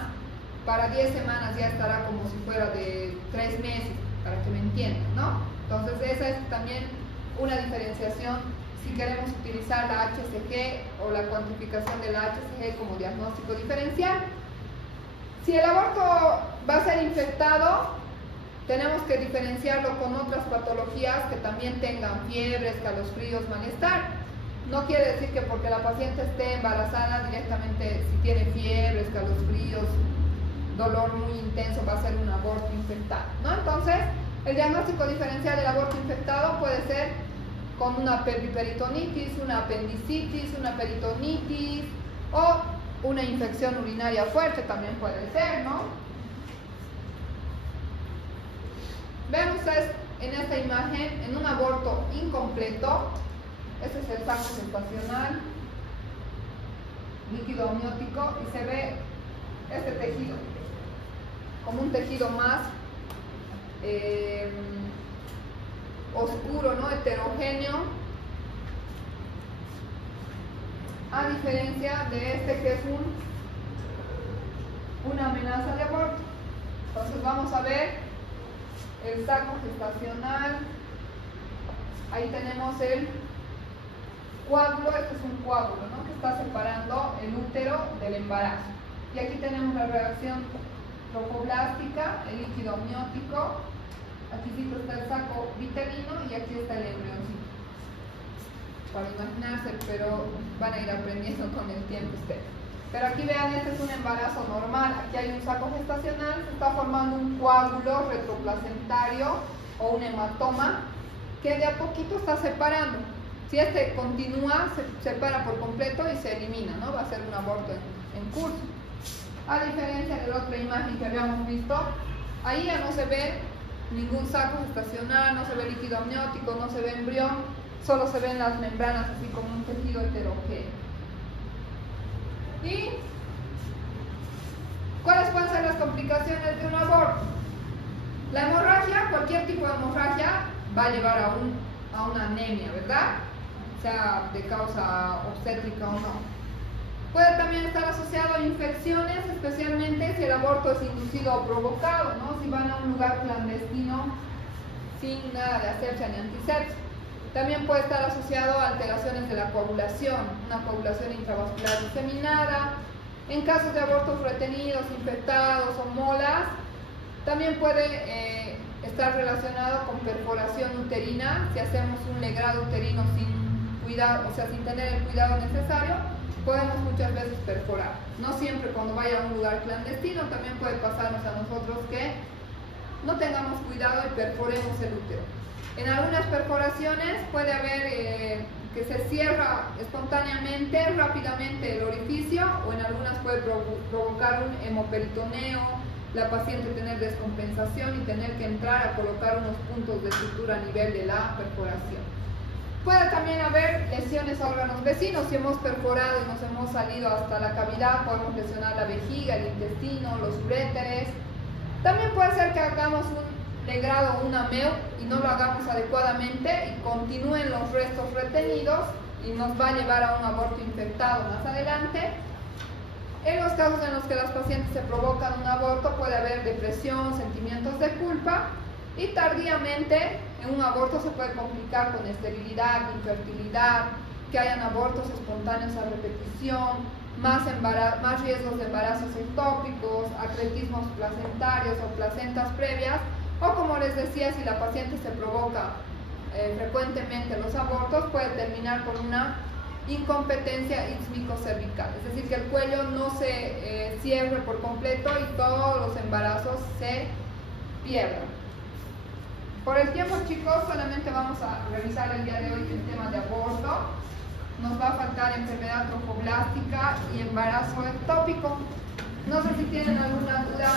Para 10 semanas ya estará como si fuera de 3 meses, para que me entiendan, ¿no? Entonces esa es también una diferenciación si queremos utilizar la HCG o la cuantificación de la HCG como diagnóstico diferencial. Si el aborto va a ser infectado, tenemos que diferenciarlo con otras patologías que también tengan fiebre, escalofríos, malestar. No quiere decir que porque la paciente esté embarazada directamente, si tiene fiebre, escalofríos, dolor muy intenso, va a ser un aborto infectado, ¿no? Entonces, el diagnóstico diferencial del aborto infectado puede ser con una periperitonitis, una apendicitis, una peritonitis o una infección urinaria fuerte también puede ser, ¿no? Ven ustedes en esta imagen, en un aborto incompleto, este es el saco gestacional, líquido amniótico, y se ve este tejido como un tejido más oscuro, ¿no? Heterogéneo, a diferencia de este que es una amenaza de aborto. Entonces vamos a ver el saco gestacional. Ahí tenemos el coágulo, este es un coágulo, ¿no? Que está separando el útero del embarazo. Y aquí tenemos la reacción trofoblástica, el líquido amniótico. Aquí está el saco vitelino y aquí está el embrioncito. Para imaginarse, pero van a ir aprendiendo con el tiempo ustedes. Pero aquí vean, este es un embarazo normal. Aquí hay un saco gestacional, se está formando un coágulo retroplacentario o un hematoma que de a poquito está separando. Si este continúa, se separa por completo y se elimina, ¿no? Va a ser un aborto en curso. A diferencia de la otra imagen que habíamos visto, ahí ya no se ve ningún saco gestacional, no se ve líquido amniótico, no se ve embrión, solo se ven las membranas así como un tejido heterogéneo. ¿Y cuáles pueden ser las complicaciones de un aborto? La hemorragia, cualquier tipo de hemorragia va a llevar a una anemia, ¿verdad? Sea de causa obstétrica o no. Puede también estar asociado a infecciones, especialmente si el aborto es inducido o provocado, ¿no? Si van a un lugar clandestino sin nada de asepsia ni antisepsia. También puede estar asociado a alteraciones de la coagulación, una coagulación intravascular diseminada. En casos de abortos retenidos, infectados o molas, también puede estar relacionado con perforación uterina. Si hacemos un legrado uterino sin cuidado, o sea, sin tener el cuidado necesario, podemos muchas veces perforar. No siempre cuando vaya a un lugar clandestino, también puede pasarnos a nosotros que no tengamos cuidado y perforemos el útero. En algunas perforaciones puede haber que se cierra espontáneamente, rápidamente el orificio, o en algunas puede provocar un hemoperitoneo, la paciente tener descompensación y tener que entrar a colocar unos puntos de sutura a nivel de la perforación. Puede también haber lesiones a órganos vecinos. Si hemos perforado y nos hemos salido hasta la cavidad, podemos lesionar la vejiga, el intestino, los uréteres. También puede ser que hagamos un legrado o una MEU y no lo hagamos adecuadamente y continúen los restos retenidos y nos va a llevar a un aborto infectado más adelante. En los casos en los que las pacientes se provocan un aborto puede haber depresión, sentimientos de culpa, y tardíamente en un aborto se puede complicar con esterilidad, infertilidad, que hayan abortos espontáneos a repetición, más riesgos de embarazos ectópicos, acretismos placentarios o placentas previas, o como les decía, si la paciente se provoca frecuentemente los abortos, puede terminar con una incompetencia ixmico-cervical, es decir, que el cuello no se cierre por completo y todos los embarazos se pierdan. Por el tiempo, chicos, solamente vamos a revisar el día de hoy el tema de aborto. Nos va a faltar enfermedad trofoblástica y embarazo ectópico. No sé si tienen alguna duda.